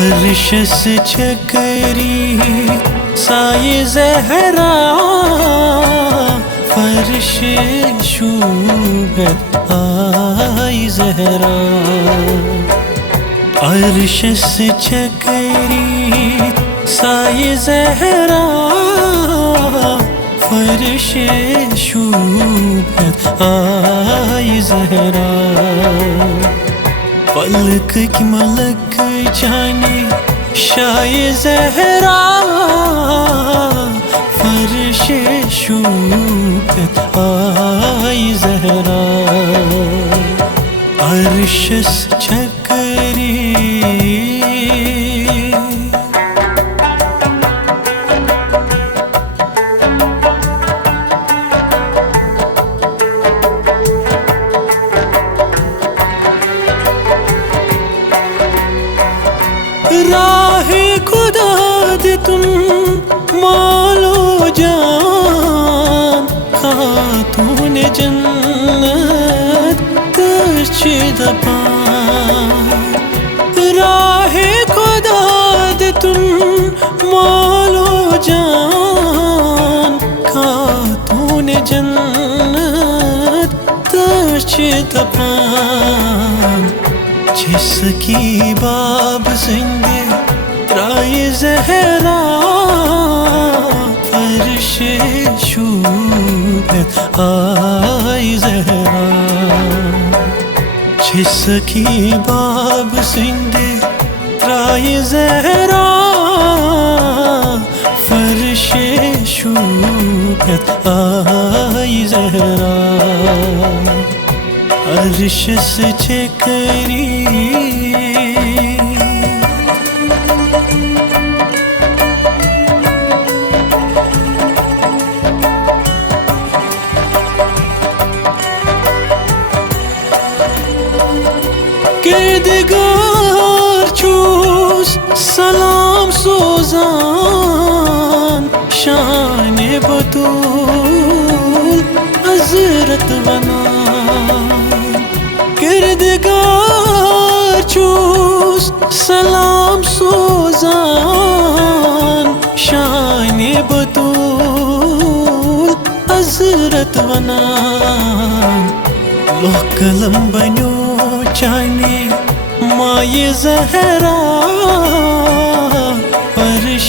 عرشس چکری سایه زهرا فرش شوبت آی زهرا عرشس چکری سایه زهرا فرش شوبت آی زهرا فلک کی ملک جانی شای زہرا فرش شوکت آئی زہرا عرشس چکری راہ خدا دے تم مالو جان خاتون جنت ترچ دپان راہ خدا دے تم مالو جان خاتون جنت ترچ دپان جس کی باب زندے رائے زہرا فرش شوبت آئی زہرا جس کی باب زندے رائے زہرا فرش شوبت آئی زہرا عرشس چکری کردگار چوس سلام سوزان شان بطول حضرت بنا کردگار چوس سلام سوزان شان بطول حضرت بنا لوح قلم بنیو چانے مائے زہرا فرش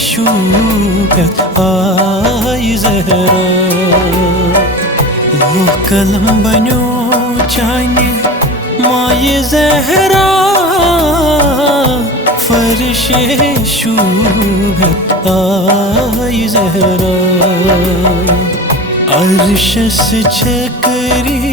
شوکت آئی زہرا لوح قلم بنیو چانے مائے زہرا فرش شوکت آئی زہرا عرشس چکری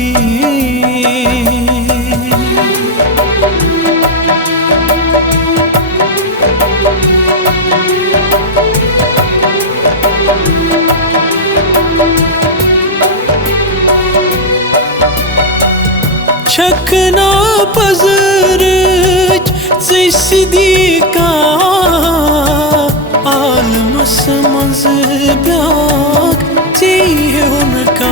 چھکنا پزرچ ژے صدیقہ عالمس منٛز بیاکھ ژے ہُنکا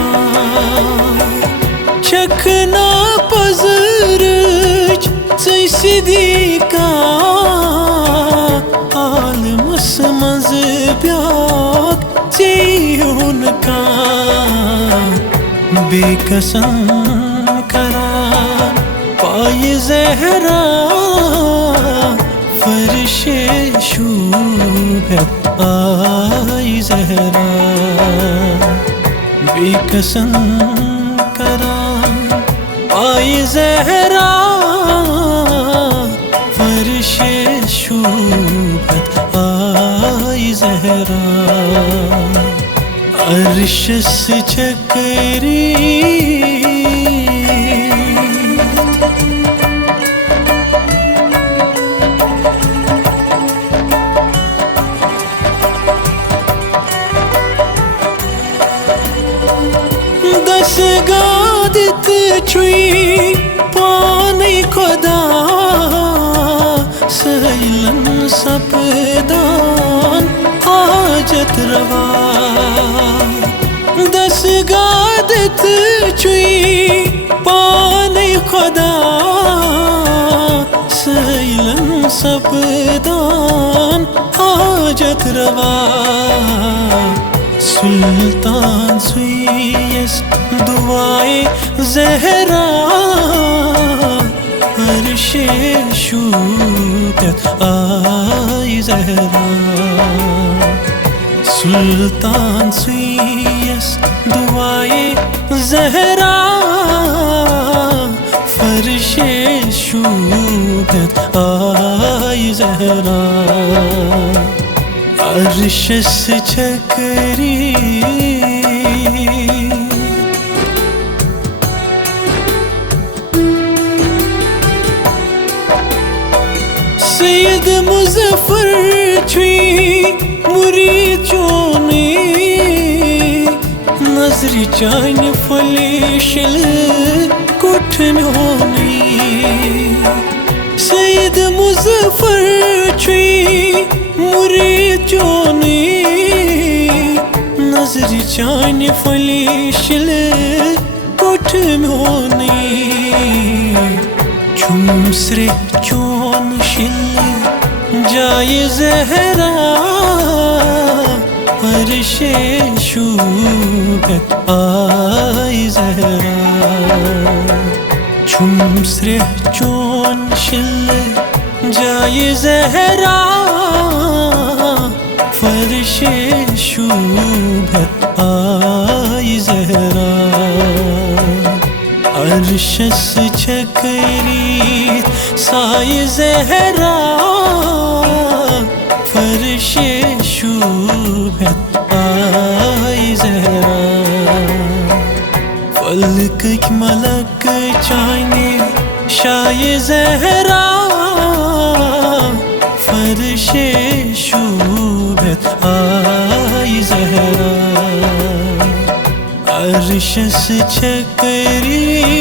چھکنا پزرچ ژے صدیقہ عالمس منٛز بیاکھ ژے ہُنکا بے قسم کران پائے زہرا فرش شوبت آئی زہرا بے قسم کران پائے زہرا فرش شوبت آئی زہرا عرشس چکری دس گادت چھوئی پانی خدا سیلن سپدان حاجت روا دس گادت چھوئی پانی خدا سیلن سپدان حاجت روا سلطان سویس دعائے زہرا عرش شوکت آئی زہرا سلطان سویس دعائے زہرا فرش شوکت آئی زہرا عرش سے چھکری سید مظفر چھوئی مرید چونی نظر چان فلیشل کٹھ میں ہونی سید مظفر چھوئی مرید چونی نظر چان فلیشل کٹھ میں ہونی چھمسر چون شل جائے زہرا عرش شوکت آئی زہرا چھمسر چون شل جائے زہرا فرش شوکت آئی زہرا عرش سے چھکری سائے زہرا فرش شوکت آئی زہرا فلک ملک چانے شائے زہرا فرش شوکت آئی زہرا عرش سے چھکری